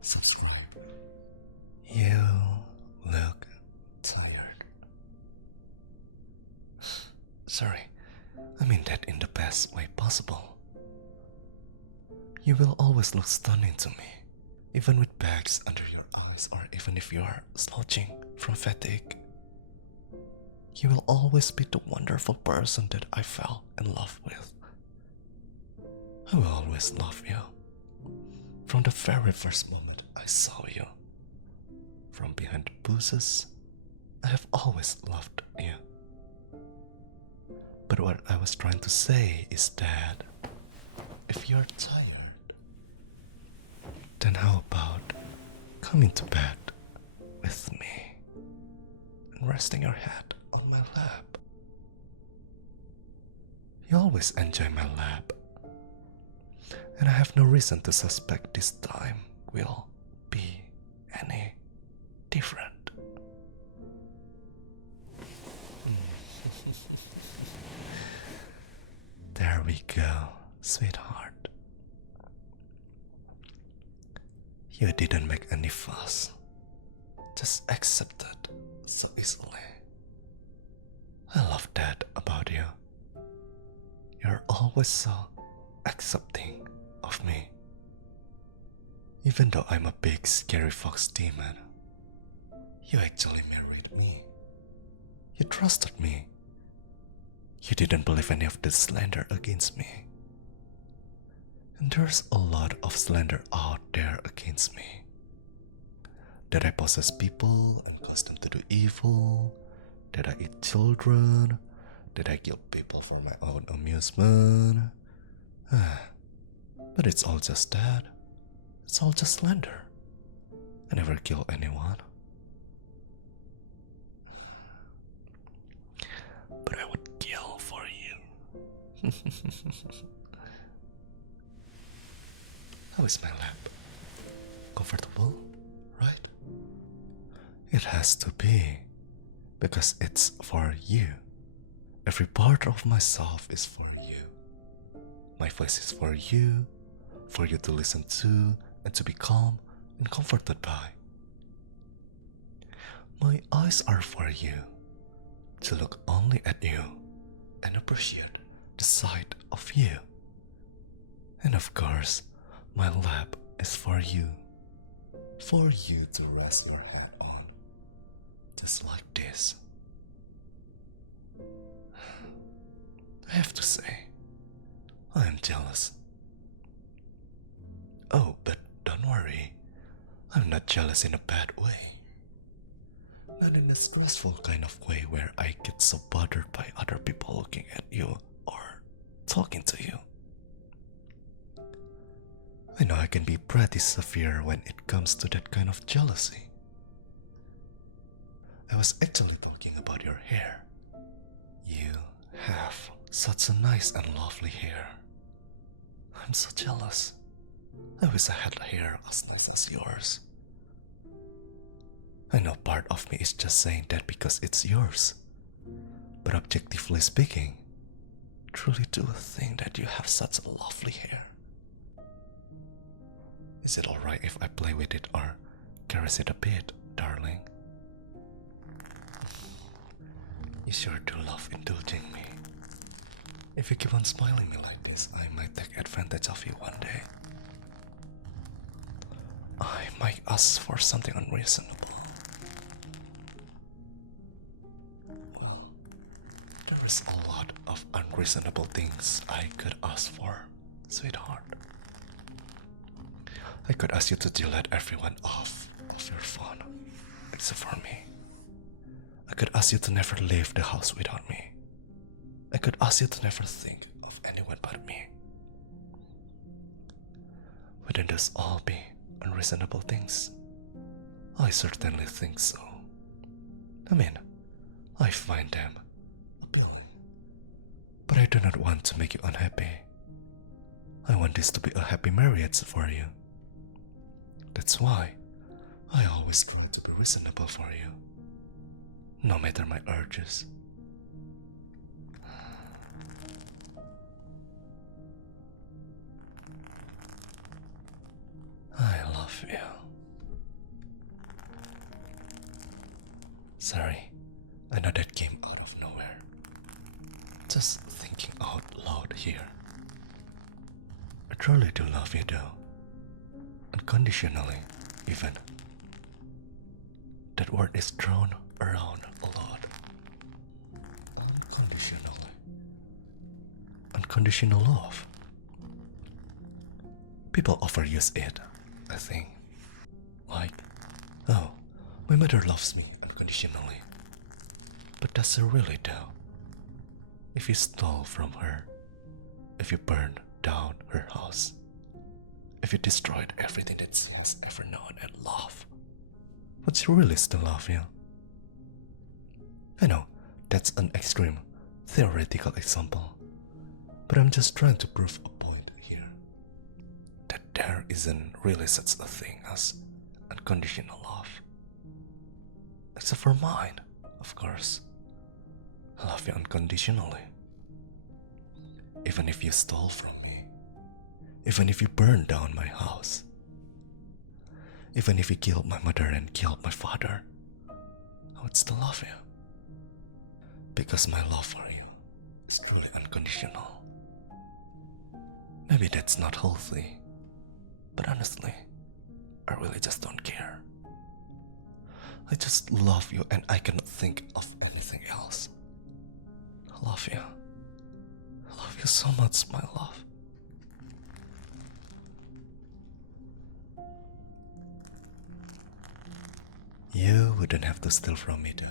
Subscribe. You look tired. Sorry, I mean that in the best way possible. You will always look stunning to me, even with bags under your eyes or even if you are slouching from fatigue. You will always be the wonderful person that I fell in love with. I will always love you. From the very first moment I saw you. From behind the bushes, I have always loved you. But what I was trying to say is that if you're tired, then how about coming to bed with me and resting your head on my lap? You always enjoy my lap, and I have no reason to suspect this time will be any different. There we go, sweetheart. You didn't make any fuss, just accepted so easily. I love that about you. You're always so accepting of me. Even though I'm a big scary fox demon, you actually married me. You trusted me. You didn't believe any of the slander against me. And there's a lot of slander out there against me. That I possess people and cause them to do evil, that I eat children, that I kill people for my own amusement. But it's all just that. It's all just slander. I never kill anyone. But I would kill for you. How is my lap? Comfortable, right? It has to be, because it's for you. Every part of myself is for you. My voice is for you to listen to and to be calm and comforted by. My eyes are for you, to look only at you and appreciate the sight of you. And of course, my lap is for you to rest your head on, just like this. I have to say, I am jealous. Oh, but don't worry, I'm not jealous in a bad way. Not in a stressful kind of way where I get so bothered by other people looking at you or talking to you. I know I can be pretty severe when it comes to that kind of jealousy. I was actually talking about your hair. You have such a nice and lovely hair. I'm so jealous. I wish I had hair as nice as yours. I know part of me is just saying that because it's yours. But objectively speaking, truly do think that you have such a lovely hair. Is it alright if I play with it or caress it a bit, darling? You sure do love indulging me. If you keep on smiling me like this, I might take advantage of you one day. I might ask for something unreasonable. Well, there is a lot of unreasonable things I could ask for, sweetheart. I could ask you to delete everyone off of your phone, except for me. I could ask you to never leave the house without me. I could ask you to never think of anyone but me. Wouldn't those all be unreasonable things? I certainly think so. I mean, I find them appealing. But I do not want to make you unhappy. I want this to be a happy marriage for you. That's why I always try to be reasonable for you, no matter my urges. I love you. Sorry, I know that came out of nowhere. Just thinking out loud here. I truly do love you though. Unconditionally, even. That word is thrown around a lot. Unconditionally. Unconditional love. People overuse it, I think. Like, oh, my mother loves me unconditionally. But does she really though? If you stole from her, if you burned down her house, if you destroyed everything that she has ever known and loved, would she really still love you? I know, that's an extreme, theoretical example, but I'm just trying to prove a point here. That there isn't really such a thing as unconditional love. Except for mine, of course. I love you unconditionally. Even if you stole from me. Even if you burned down my house. Even if you killed my mother and killed my father, I would still love you. Because my love for you is truly unconditional. Maybe that's not healthy, but honestly, I really just don't care. I just love you and I cannot think of anything else. I love you. I love you so much, my love. You wouldn't have to steal from me though.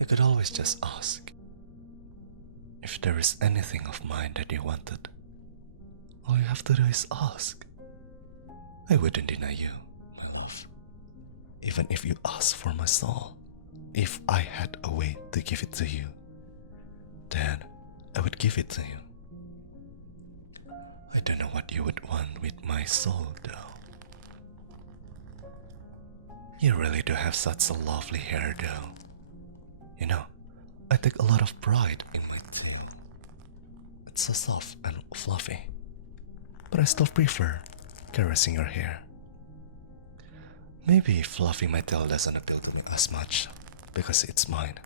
You could always just ask. If there is anything of mine that you wanted, all you have to do is ask. I wouldn't deny you, my love. Even if you ask for my soul, if I had a way to give it to you, then I would give it to you. I don't know what you would want with my soul though. You really do have such a lovely hair though. You know, I take a lot of pride in my tail. It's so soft and fluffy, but I still prefer caressing your hair. Maybe fluffing my tail doesn't appeal to me as much because it's mine.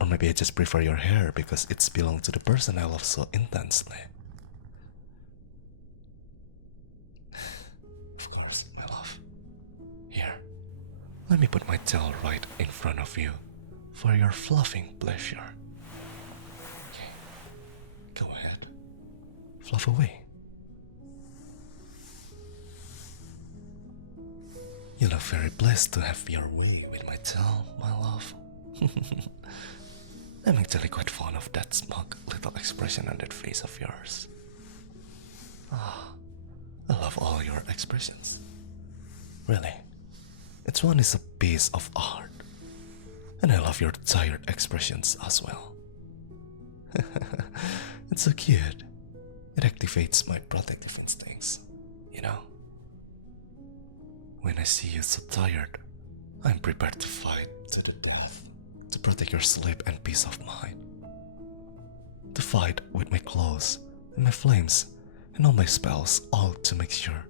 Or maybe I just prefer your hair because it's belonged to the person I love so intensely. Of course, my love. Here, let me put my tail right in front of you for your fluffing pleasure. Okay, go ahead. Fluff away. You look very blessed to have your way with my tail, my love. I'm actually quite fond of that smug little expression on that face of yours. Ah, I love all your expressions. Really, each one is a piece of art. And I love your tired expressions as well. It's so cute. It activates my protective instincts, you know? When I see you so tired, I'm prepared to fight to the death to protect your sleep and peace of mind. To fight with my claws and my flames and all my spells, all to make sure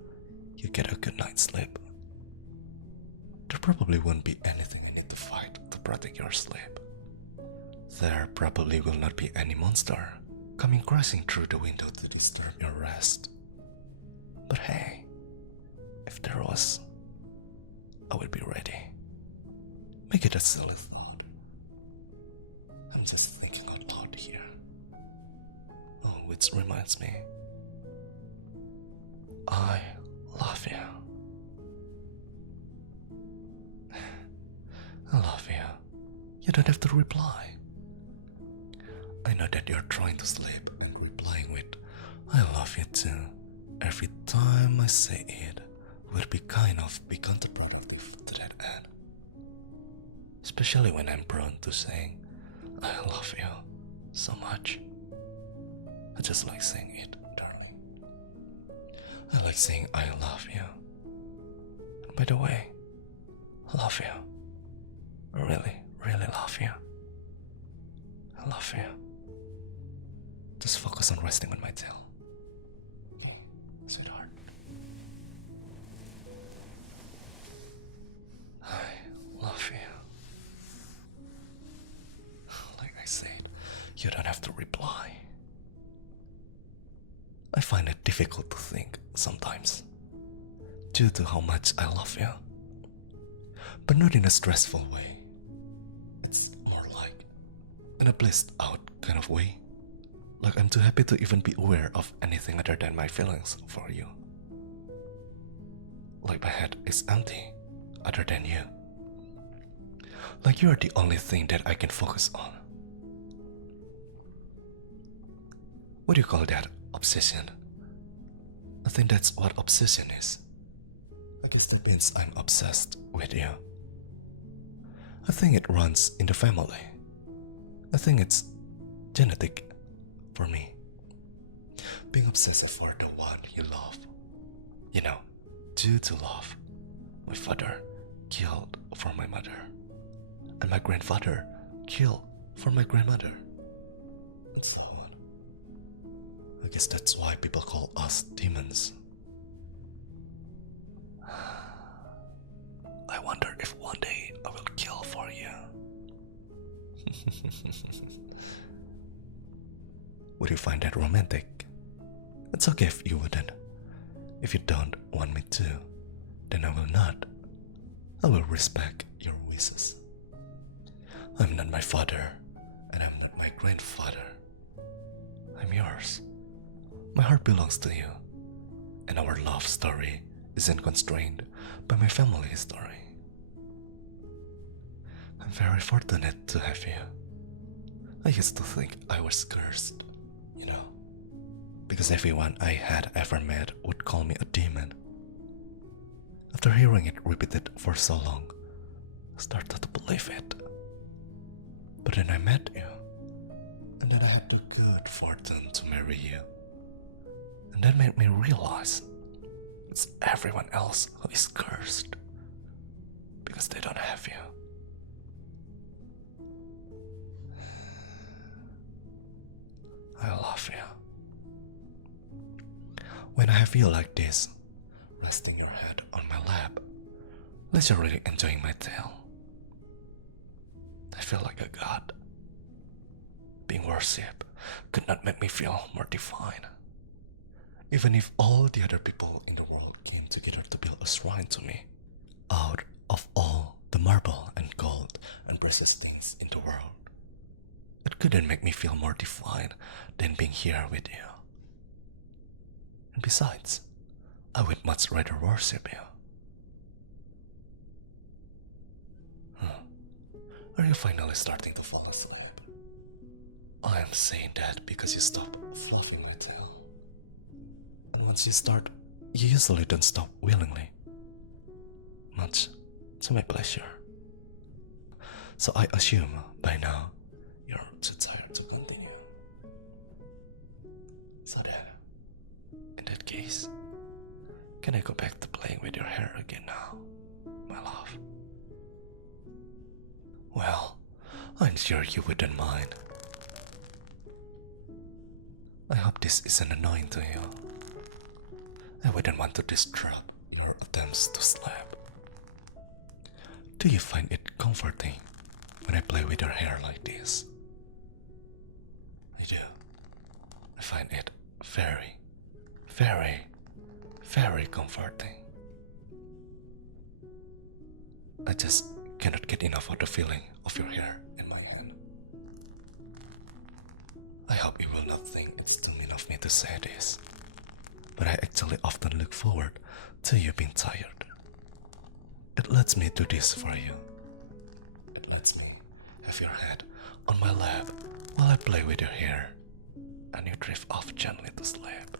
you get a good night's sleep. There probably won't be anything I need to fight to protect your sleep. There probably will not be any monster coming crashing through the window to disturb your rest. But hey, if there was, I would be ready. Make it a silly thought. I'm just thinking out loud here. Oh, which reminds me, I love you. I love you. You don't have to reply. I know that you're trying to sleep and replying with, I love you too. Every time I say it would be kind of be counterproductive to that end. Especially when I'm prone to saying, I love you so much. I just like saying it, darling. I like saying I love you. And by the way, I love you. I really, really love you. I love you. Just focus on resting on my tail. Sweetheart. difficult to think sometimes, due to how much I love you. But not in a stressful way. It's more like in a blissed out kind of way. Like I'm too happy to even be aware of anything other than my feelings for you. Like my head is empty other than you. Like you are the only thing that I can focus on. What do you call that? Obsession? I think that's what obsession is. I guess that means I'm obsessed with you. I think it runs in the family. I think it's genetic for me. Being obsessive for the one you love. You know, due to love, my father killed for my mother. And my grandfather killed for my grandmother. And so on. I guess that's why people call us demons. I wonder if one day I will kill for you. Would you find that romantic? It's okay if you wouldn't. If you don't want me to, then I will not. I will respect your wishes. I'm not my father, and I'm not my grandfather. I'm yours. My heart belongs to you, and our love story isn't constrained by my family history. I'm very fortunate to have you. I used to think I was cursed, you know, because everyone I had ever met would call me a demon. After hearing it repeated for so long, I started to believe it. But then I met you, and then I had the good fortune to marry you. And that made me realize it's everyone else who is cursed because they don't have you. I love you. When I have you like this, resting your head on my lap, leisurely enjoying my tale, I feel like a god. Being worshipped could not make me feel more divine. Even if all the other people in the world came together to build a shrine to me, out of all the marble and gold and precious things in the world, it couldn't make me feel more divine than being here with you. And besides, I would much rather worship you. Are you finally starting to fall asleep? I am saying that because you stopped fluffing my tail. And once you start, you usually don't stop willingly. Much to my pleasure. So I assume by now you're too tired to continue. So then, in that case, can I go back to playing with your hair again now, my love? Well, I'm sure you wouldn't mind. I hope this isn't annoying to you. I wouldn't want to disrupt your attempts to sleep. Do you find it comforting when I play with your hair like this? I do. I find it very, very, very comforting. I just cannot get enough of the feeling of your hair in my hand. I hope you will not think it's too mean of me to say this, but I actually often look forward to you being tired. It lets me do this for you. It lets me have your head on my lap while I play with your hair, and you drift off gently to sleep.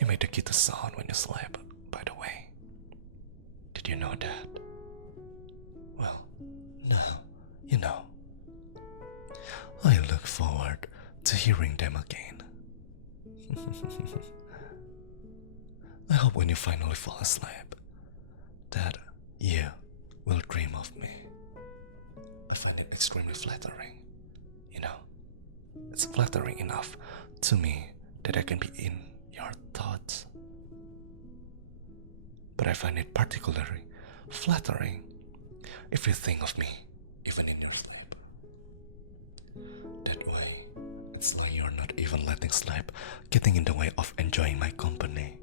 You make the cutest sound when you sleep, by the way. Did you know that? Well, now you know. I look forward to hearing them again. I hope when you finally fall asleep, that you will dream of me. I find it extremely flattering, you know. It's flattering enough to me that I can be in your thoughts. But I find it particularly flattering if you think of me even in your sleep. That way, It's like you're not even letting sleep getting in the way of enjoying my company.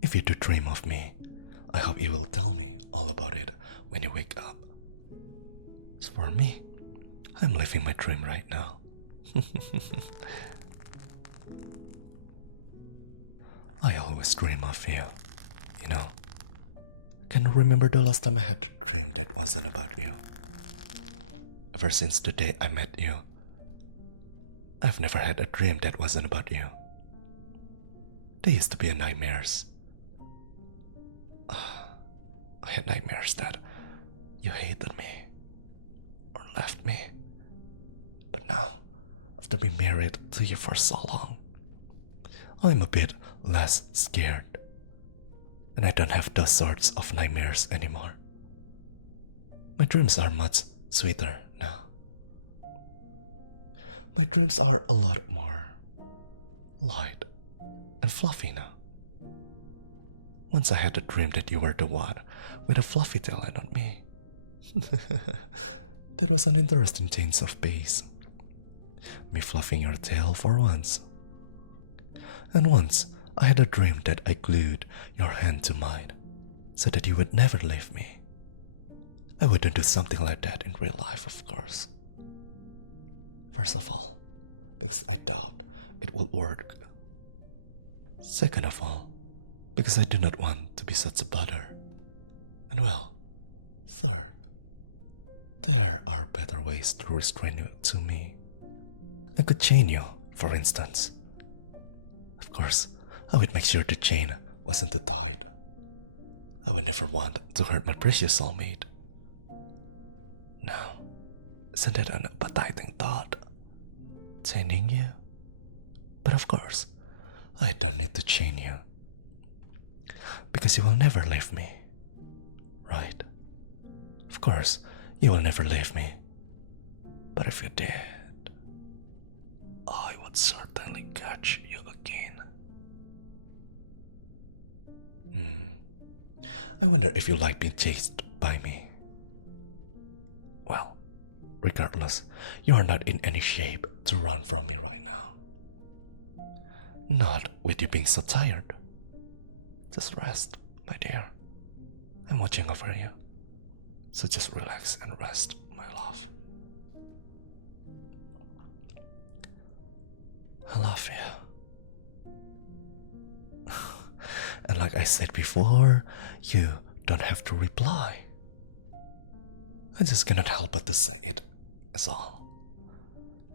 If you do dream of me, I hope you will tell me all about it when you wake up. As for me, I'm living my dream right now. I always dream of you, you know. Can you remember the last time I had a dream that wasn't about you? Ever since the day I met you, I've never had a dream that wasn't about you. They used to be nightmares. I had nightmares that you hated me or left me. But now, after being married to you for so long, I'm a bit less scared. And I don't have those sorts of nightmares anymore. My dreams are much sweeter now. My dreams are a lot more light and fluffy now. Once I had a dream that you were the one with a fluffy tail and not me. That was an interesting change of pace. Me fluffing your tail for once. And once I had a dream that I glued your hand to mine so that you would never leave me. I wouldn't do something like that in real life, of course. First of all, because I doubt it will work. Second of all, because I do not want to be such a bother. And well, third, there are better ways to restrain you to me. I could chain you, for instance. Of course, I would make sure the chain wasn't too tight. I would never want to hurt my precious soulmate. Now, isn't that an appetizing thought? Chaining you? But of course, I don't need to chain you. Because you will never leave me. Right? Of course, you will never leave me. But if you did, I would certainly catch you again. I wonder if you like being chased by me. Well, regardless, you are not in any shape to run from me right now. Not with you being so tired. Just rest, my dear. I'm watching over you. So just relax and rest, my love. I love you. And like I said before, you don't have to reply. I just cannot help but to say it, that's all.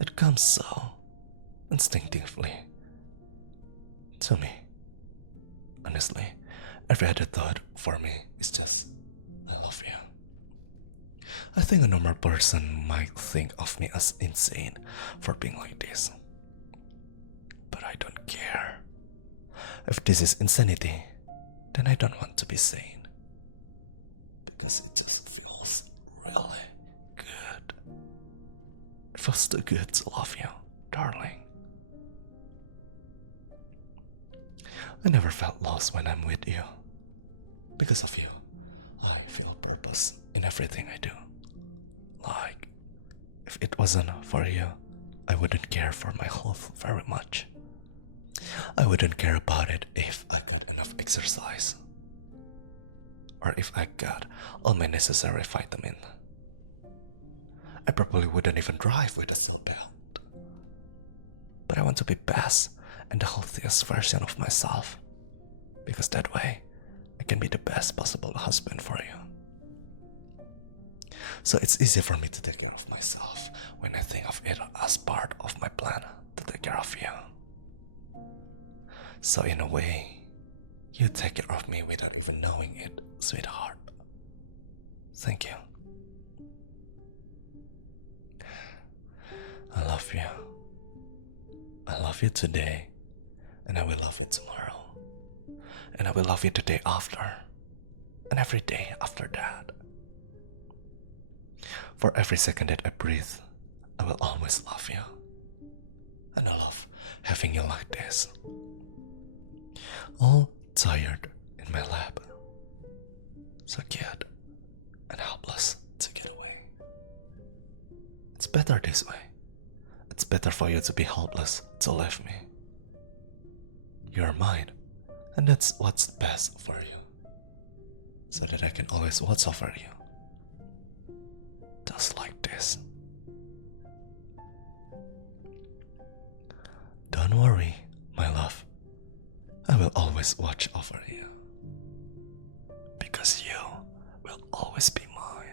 It comes so instinctively to me. Honestly, every other thought for me is just, I love you. I think a normal person might think of me as insane for being like this. But I don't care. If this is insanity, then I don't want to be sane. Because it just feels really good. It feels too good to love you, darling. I never felt lost when I'm with you. Because of you, I feel purpose in everything I do. Like, if it wasn't for you, I wouldn't care for my health very much. I wouldn't care about it if I got enough exercise. Or if I got all my necessary vitamin. I probably wouldn't even drive with a seatbelt. But I want to be best and the healthiest version of myself. Because that way, I can be the best possible husband for you. So it's easy for me to take care of myself when I think of it as part of my plan to take care of you. So in a way, you take care of me without even knowing it, sweetheart. Thank you. I love you. I love you today, and I will love you tomorrow. And I will love you the day after, and every day after that. For every second that I breathe, I will always love you. And I love having you like this. All tired in my lap. So cute and helpless to get away. It's better this way, It's better for you to be helpless, to leave me. You're mine, and that's what's best for you. So that I can always watch over you. Just like this. Don't worry, my love. I will always watch over you. Because you will always be mine.